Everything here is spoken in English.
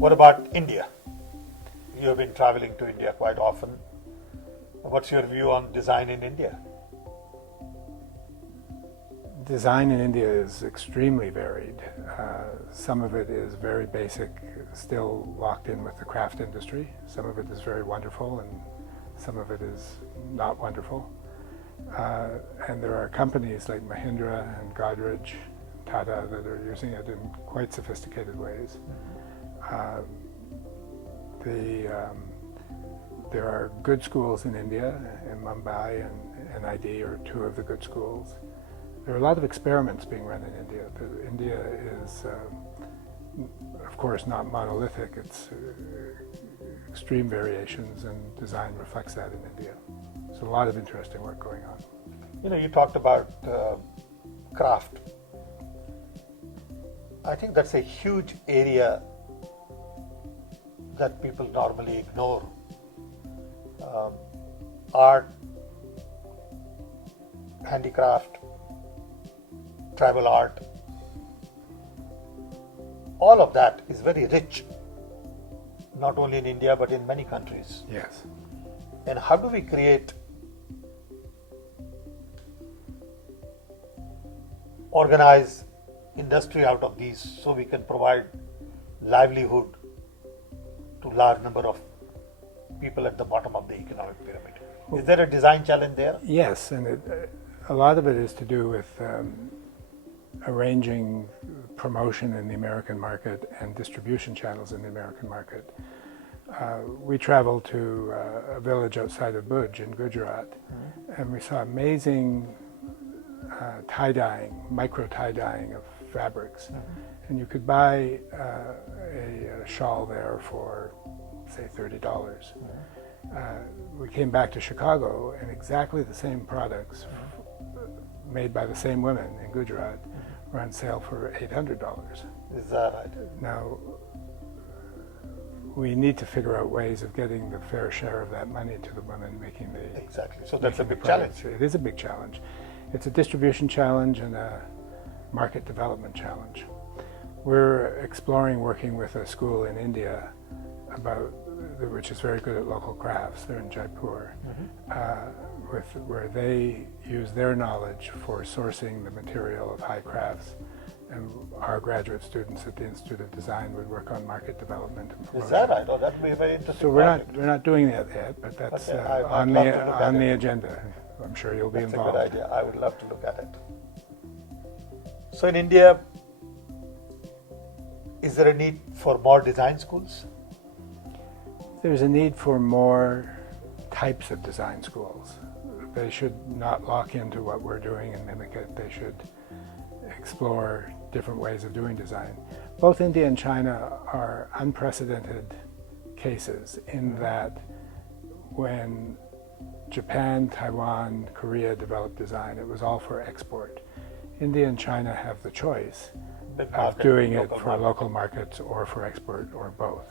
What about India? You have been traveling to India quite often. What's your view on design in India? Design in India is extremely varied. Some of it is very basic, still locked in with the craft industry. Some of it is very wonderful, and some of it is not wonderful. And there are companies like Mahindra and Godrej, Tata, that are using it in quite sophisticated ways. There are good schools in India, in Mumbai and NID are two of the good schools. There are a lot of experiments being run in India. India is, of course, not monolithic. It's extreme variations, and design reflects that in India. So a lot of interesting work going on. You know, you talked about craft. I think that's a huge area that people normally ignore. Art, handicraft, tribal art, all of that is very rich, not only in India but in many countries. Yes. And how do we create organize industry out of these so we can provide livelihood to large number of people at the bottom of the economic pyramid? Is there a design challenge there? Yes, and a lot of it is to do with arranging promotion in the American market and distribution channels in the American market. We traveled to a village outside of Bhuj in Gujarat, and we saw amazing tie-dyeing, micro tie-dyeing of fabrics. And you could buy a shawl there for, say, $30. We came back to Chicago, and exactly the same products made by the same women in Gujarat were on sale for $800. Is that right? Now, we need to figure out ways of getting the fair share of that money to the women making the... Exactly. So that's a big products. challenge. It is a big challenge. It's a distribution challenge and a market development challenge. We're exploring working with a school in India which is very good at local crafts. They're in Jaipur, where they use their knowledge for sourcing the material of high crafts, and our graduate students at the Institute of Design would work on market development and promotion. Is that right? Oh, that would be a very interesting So we're not doing that yet, but that's on the agenda. I'm sure you'll be involved. That's a good idea. I would love to look at it. So in India, is there a need for more design schools? There's a need for more types of design schools. They should not lock into what we're doing and mimic it. They should explore different ways of doing design. Both India and China are unprecedented cases in that when Japan, Taiwan, Korea developed design, it was all for export. India and China have the choice of doing it for local markets or for export or both.